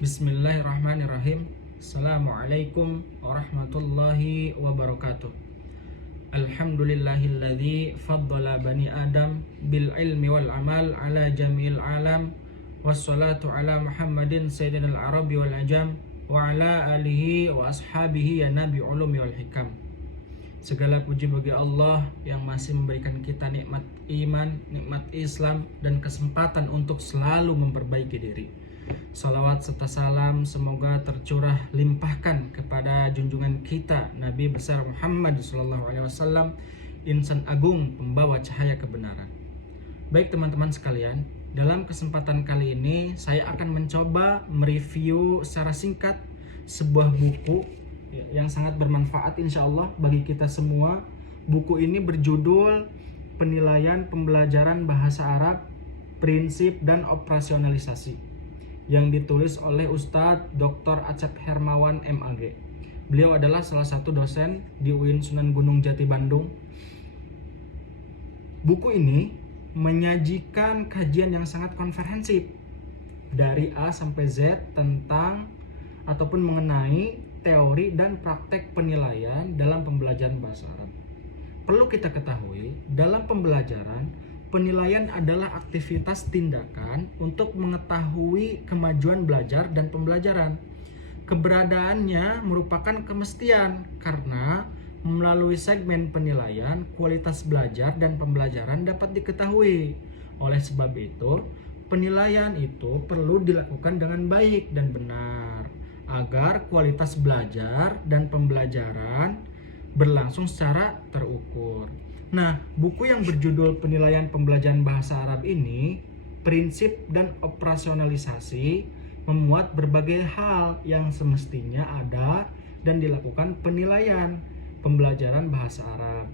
Bismillahirrahmanirrahim. Assalamualaikum warahmatullahi wabarakatuh. Alhamdulillahilladzi faddala bani Adam bil ilmi wal amal ala jami'il alam. Wassalatu ala Muhammadin sayyidinal arabi wal ajam wa ala alihi wa ashabihi ya nabi ulumi wal hikam. Segala puji bagi Allah yang masih memberikan kita nikmat iman, nikmat Islam, dan kesempatan untuk selalu memperbaiki diri. Salawat serta salam semoga tercurah limpahkan kepada junjungan kita Nabi besar Muhammad SAW, insan agung pembawa cahaya kebenaran. Baik teman-teman sekalian, dalam kesempatan kali ini saya akan mencoba mereview secara singkat sebuah buku yang sangat bermanfaat insya Allah bagi kita semua. Buku ini berjudul Penilaian Pembelajaran Bahasa Arab, Prinsip dan Operasionalisasi, yang ditulis oleh Ustadz Dr. Acep Hermawan MAG. Beliau adalah salah satu dosen di UIN Sunan Gunung Jati Bandung. Buku ini menyajikan kajian yang sangat komprehensif dari A sampai Z tentang ataupun mengenai teori dan praktek penilaian dalam pembelajaran bahasa Arab. Perlu kita ketahui, dalam pembelajaran, penilaian adalah aktivitas tindakan untuk mengetahui kemajuan belajar dan pembelajaran. Keberadaannya merupakan kemestian karena melalui segmen penilaian, kualitas belajar dan pembelajaran dapat diketahui. Oleh sebab itu, penilaian itu perlu dilakukan dengan baik dan benar agar kualitas belajar dan pembelajaran berlangsung secara terukur. Nah, buku yang berjudul Penilaian Pembelajaran Bahasa Arab ini, Prinsip dan Operasionalisasi, memuat berbagai hal yang semestinya ada dan dilakukan penilaian pembelajaran bahasa Arab.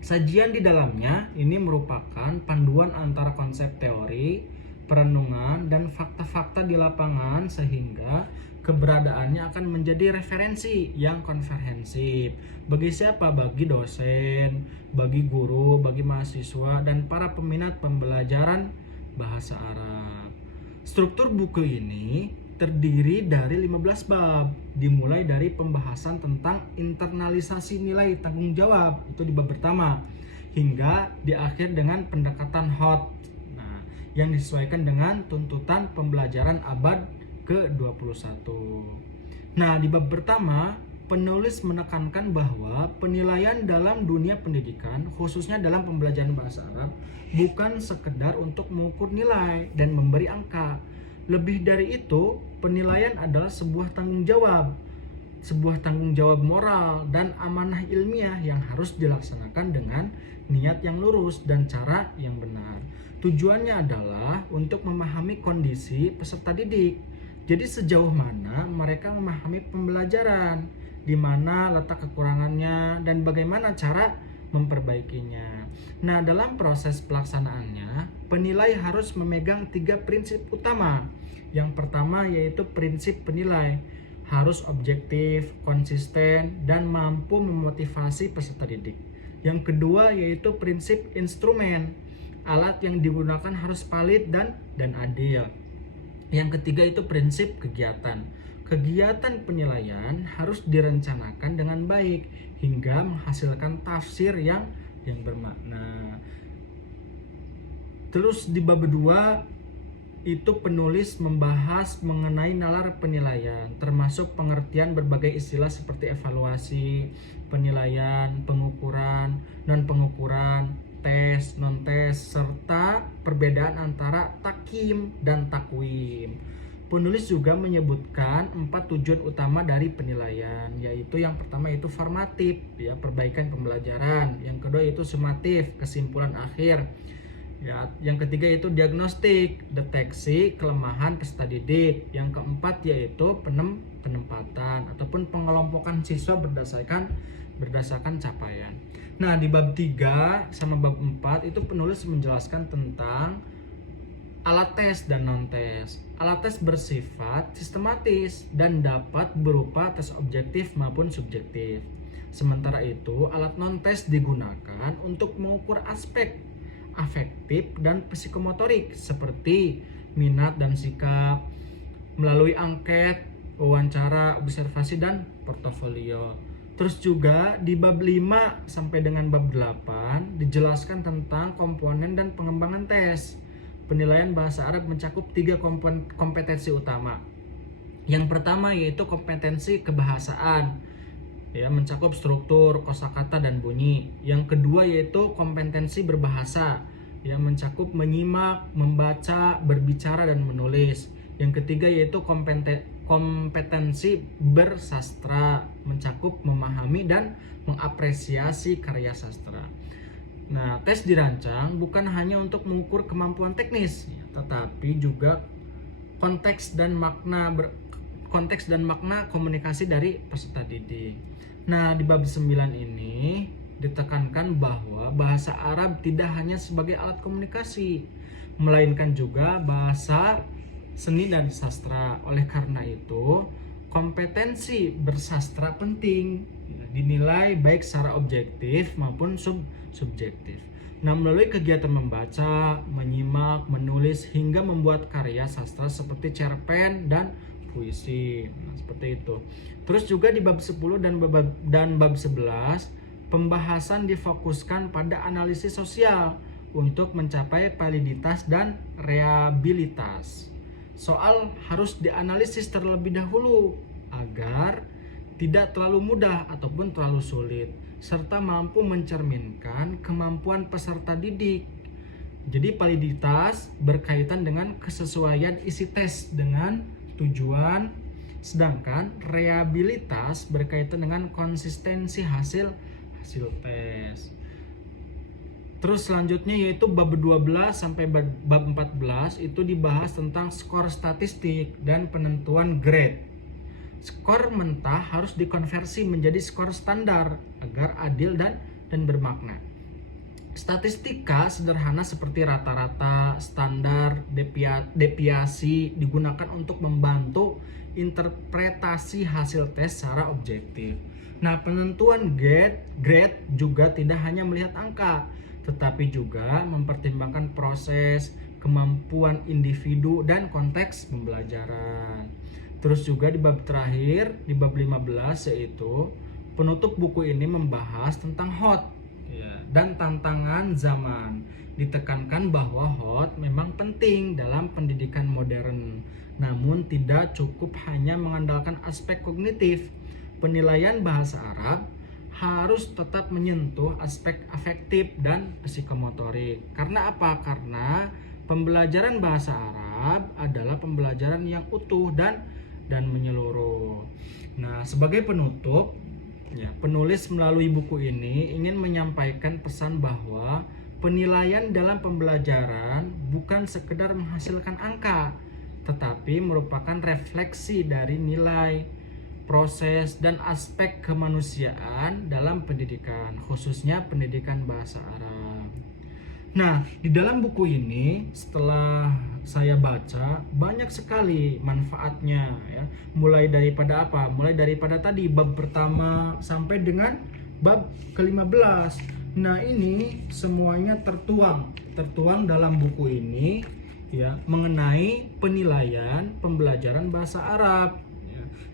Sajian di dalamnya ini merupakan panduan antara konsep teori, perenungan, dan fakta-fakta di lapangan sehingga keberadaannya akan menjadi referensi yang komprehensif. Bagi siapa? Bagi dosen, bagi guru, bagi mahasiswa, dan para peminat pembelajaran bahasa Arab. Struktur buku ini terdiri dari 15 bab, dimulai dari pembahasan tentang internalisasi nilai tanggung jawab, itu di bab pertama, hingga di akhir dengan pendekatan HOT, yang disesuaikan dengan tuntutan pembelajaran abad ke-21. Nah, di bab pertama, penulis menekankan bahwa penilaian dalam dunia pendidikan, khususnya dalam pembelajaran bahasa Arab, bukan sekedar untuk mengukur nilai dan memberi angka. Lebih dari itu, penilaian adalah sebuah tanggung jawab moral dan amanah ilmiah yang harus dilaksanakan dengan niat yang lurus dan cara yang benar. Tujuannya adalah untuk memahami kondisi peserta didik. Jadi sejauh mana mereka memahami pembelajaran, di mana letak kekurangannya, dan bagaimana cara memperbaikinya. Nah, dalam proses pelaksanaannya, penilai harus memegang 3 prinsip utama. Yang pertama yaitu prinsip penilai harus objektif, konsisten, dan mampu memotivasi peserta didik. Yang kedua yaitu prinsip instrumen, alat yang digunakan harus valid dan adil. Yang ketiga itu prinsip kegiatan. Kegiatan penilaian harus direncanakan dengan baik hingga menghasilkan tafsir yang bermakna. Terus di bab 2 itu penulis membahas mengenai nalar penilaian, termasuk pengertian berbagai istilah seperti evaluasi, penilaian, pengukuran, non-pengukuran, tes, non-tes, serta perbedaan antara takim dan takwim. Penulis juga menyebutkan 4 tujuan utama dari penilaian, yaitu yang pertama itu formatif, ya, perbaikan pembelajaran. Yang kedua itu sumatif, kesimpulan akhir. Ya, yang ketiga itu diagnostik, deteksi kelemahan peserta didik. Yang keempat yaitu penempatan ataupun pengelompokan siswa berdasarkan capaian. Nah, di bab 3 sama bab 4 itu penulis menjelaskan tentang alat tes dan non-tes. Alat tes bersifat sistematis dan dapat berupa tes objektif maupun subjektif. Sementara itu, alat non-tes digunakan untuk mengukur aspek afektif dan psikomotorik seperti minat dan sikap, melalui angket, wawancara, observasi, dan portofolio. Terus juga di bab 5 sampai dengan bab 8 dijelaskan tentang komponen dan pengembangan tes. Penilaian bahasa Arab mencakup 3 kompetensi utama. Yang pertama yaitu kompetensi kebahasaan, ya, mencakup struktur, kosakata, dan bunyi. Yang kedua yaitu kompetensi berbahasa, ya, mencakup menyimak, membaca, berbicara, dan menulis. Yang ketiga yaitu kompetensi bersastra, mencakup memahami dan mengapresiasi karya sastra. Nah, tes dirancang bukan hanya untuk mengukur kemampuan teknis, tetapi juga konteks dan makna komunikasi dari peserta didik. Nah, di bab 9 ini ditekankan bahwa bahasa Arab tidak hanya sebagai alat komunikasi, melainkan juga bahasa seni dan sastra. Oleh karena itu, kompetensi bersastra penting dinilai baik secara objektif maupun subjektif. Nah, melalui kegiatan membaca, menyimak, menulis, hingga membuat karya sastra seperti cerpen dan puisi. Nah, seperti itu. Terus juga di bab 10 dan bab 11, pembahasan difokuskan pada analisis sosial untuk mencapai validitas dan reabilitas. Soal harus dianalisis terlebih dahulu agar tidak terlalu mudah ataupun terlalu sulit, serta mampu mencerminkan kemampuan peserta didik. Jadi validitas berkaitan dengan kesesuaian isi tes dengan tujuan, sedangkan reabilitas berkaitan dengan konsistensi hasil tes. Terus selanjutnya yaitu bab 12 sampai bab 14 itu dibahas tentang skor statistik dan penentuan grade. Skor mentah harus dikonversi menjadi skor standar agar adil dan bermakna. Statistika sederhana seperti rata-rata, standar, deviasi digunakan untuk membantu interpretasi hasil tes secara objektif. Nah, penentuan grade juga tidak hanya melihat angka, tetapi juga mempertimbangkan proses, kemampuan individu, dan konteks pembelajaran. Terus juga di bab terakhir, di bab 15, yaitu penutup buku ini membahas tentang HOT, ya, dan tantangan zaman. Ditekankan bahwa HOT memang penting dalam pendidikan modern, namun tidak cukup hanya mengandalkan aspek kognitif. Penilaian bahasa Arab harus tetap menyentuh aspek afektif dan psikomotorik. Karena apa? Karena pembelajaran bahasa Arab adalah pembelajaran yang utuh dan menyeluruh. Nah, sebagai penutup, ya, penulis melalui buku ini ingin menyampaikan pesan bahwa penilaian dalam pembelajaran bukan sekedar menghasilkan angka, tetapi merupakan refleksi dari nilai, proses, dan aspek kemanusiaan dalam pendidikan, khususnya pendidikan bahasa Arab. Nah, di dalam buku ini setelah saya baca banyak sekali manfaatnya, ya. Mulai daripada apa? Mulai daripada tadi bab pertama sampai dengan bab ke-15. Nah, ini semuanya tertuang dalam buku ini, ya, mengenai penilaian pembelajaran bahasa Arab.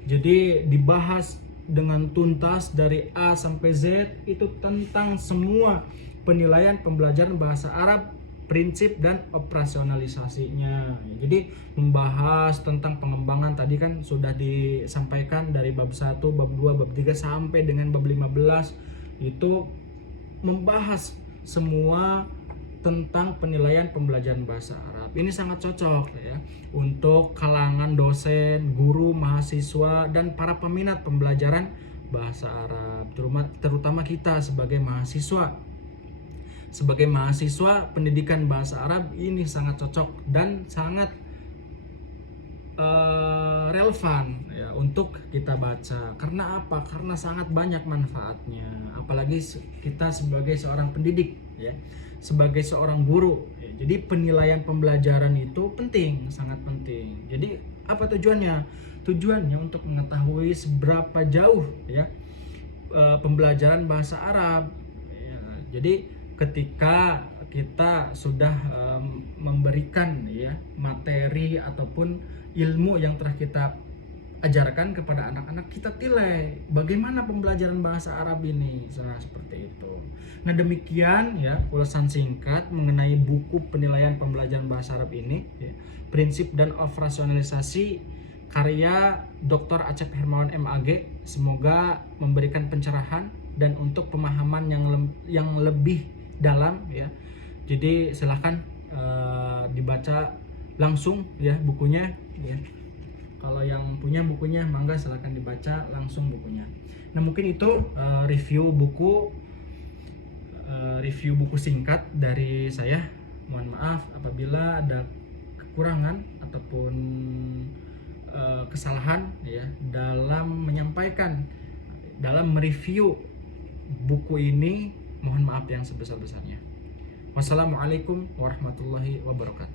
Jadi dibahas dengan tuntas dari A sampai Z itu tentang semua penilaian pembelajaran bahasa Arab, prinsip dan operasionalisasinya. Jadi membahas tentang pengembangan tadi kan sudah disampaikan dari bab 1, bab 2, bab 3 sampai dengan bab 15 itu membahas semua tentang penilaian pembelajaran bahasa Arab. Ini sangat cocok, ya, untuk kalangan dosen, guru, mahasiswa, dan para peminat pembelajaran bahasa Arab, terutama kita sebagai mahasiswa. Sebagai mahasiswa pendidikan bahasa Arab ini sangat cocok dan sangat relevan, ya, untuk kita baca. Karena apa? Karena sangat banyak manfaatnya. Apalagi kita sebagai seorang pendidik, ya, sebagai seorang guru, ya. Jadi penilaian pembelajaran itu penting, sangat penting. Jadi apa tujuannya? Tujuannya untuk mengetahui seberapa jauh, ya, pembelajaran bahasa Arab, ya. Jadi ketika kita sudah memberikan ya materi ataupun ilmu yang telah kita ajarkan kepada anak-anak, kita tilai bagaimana pembelajaran bahasa Arab ini. Nah, seperti itu. Nah, demikian ya ulasan singkat mengenai buku penilaian pembelajaran bahasa Arab ini ya. Prinsip dan operasionalisasi karya Dr. Acep Hermawan MAG. Semoga memberikan pencerahan dan untuk pemahaman yang lebih dalam ya. Jadi silahkan dibaca langsung ya bukunya ya. Kalau yang punya bukunya, mangga silahkan dibaca langsung bukunya. Nah, mungkin itu review buku singkat dari saya. Mohon maaf apabila ada kekurangan ataupun kesalahan ya dalam menyampaikan, dalam mereview buku ini. Mohon maaf yang sebesar-besarnya. Wassalamualaikum warahmatullahi wabarakatuh.